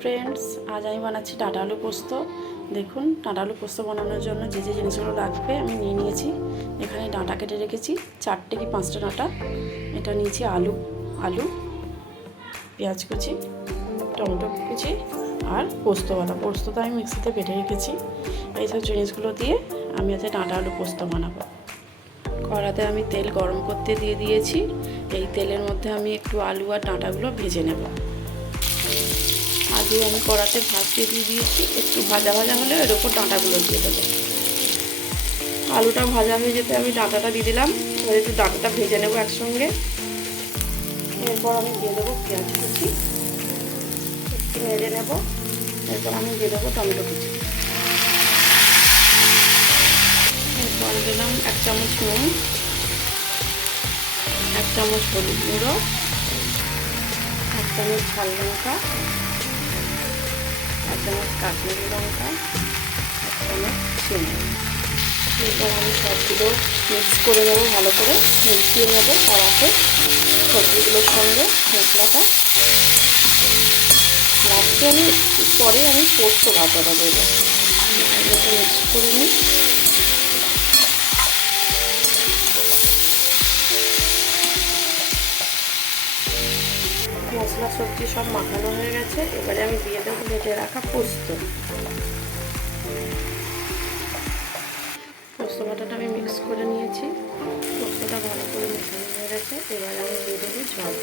Friends, আজ আমি বানাচ্ছি ডাঁটা আলু পোস্ত। দেখুন, ডাঁটা আলু পোস্ত বানানোর জন্য যে যে জিনিসগুলো লাগবে আমি নিয়ে নিয়েছি। এখানে ডাঁটা কেটে রেখেছি 4টে কি 5টা ডাঁটা। এটা নিয়েছি আলু, পেঁয়াজ কুচি, টমেটো কুচি আর পোস্তটা আমি মিক্সিতে বেটে রেখেছি। এইসব জিনিসগুলো দিয়ে আমি আজকে ডাঁটা আলু পোস্ত বানাবো। কড়াতে আমি তেল গরম করতে দিয়ে দিয়েছি। এই তেলের মধ্যে আমি একটু আলু আর ডাঁটাগুলো ভেজে নেব। আলু আমি কড়াতে ভাজতে দিয়ে দিয়েছি, একটু ভাজা হলে এর ওপর ডাঁটাগুলো দিয়ে দেবো। আলুটা ভাজা হয়ে যেতে আমি ডাঁটাটা দিয়ে দিলাম। এবার একটু ডাঁটাটা ভেজে নেবো একসঙ্গে। এরপর আমি দিয়ে দেবো পেঁয়াজ কুচি, একটু নেড়ে নেব। এরপর আমি দিয়ে দেবো টমেটো কুচি। এরপর দিলাম 1 চামচ নুন, 1 চামচ হলুদ গুঁড়ো, 1 চামচ ঝাল লঙ্কা, 1 চামচ কাশ্মীরি লঙ্কা, 1 চামচ চিনি। এরপর আমি সবগুলো মিক্স করে নেবো, ভালো করে মিশিয়ে নেবো কড়াতে সবজিগুলোর সঙ্গে মশলাটা। লাস্টে আমি পরে পোস্ত বাটাটা দেবো। এগুলোকে মিক্স করে নিই। মশলা সবজি সব মাখানো হয়ে গেছে। এবারে আমি দিয়ে দেবো বেটে রাখা পোস্ত বাটাটা আমি মিক্স করে নিয়েছি। পোস্তটা ভালো করে মেশানো হয়ে গেছে। এবার আমি দিয়ে দেবো জল।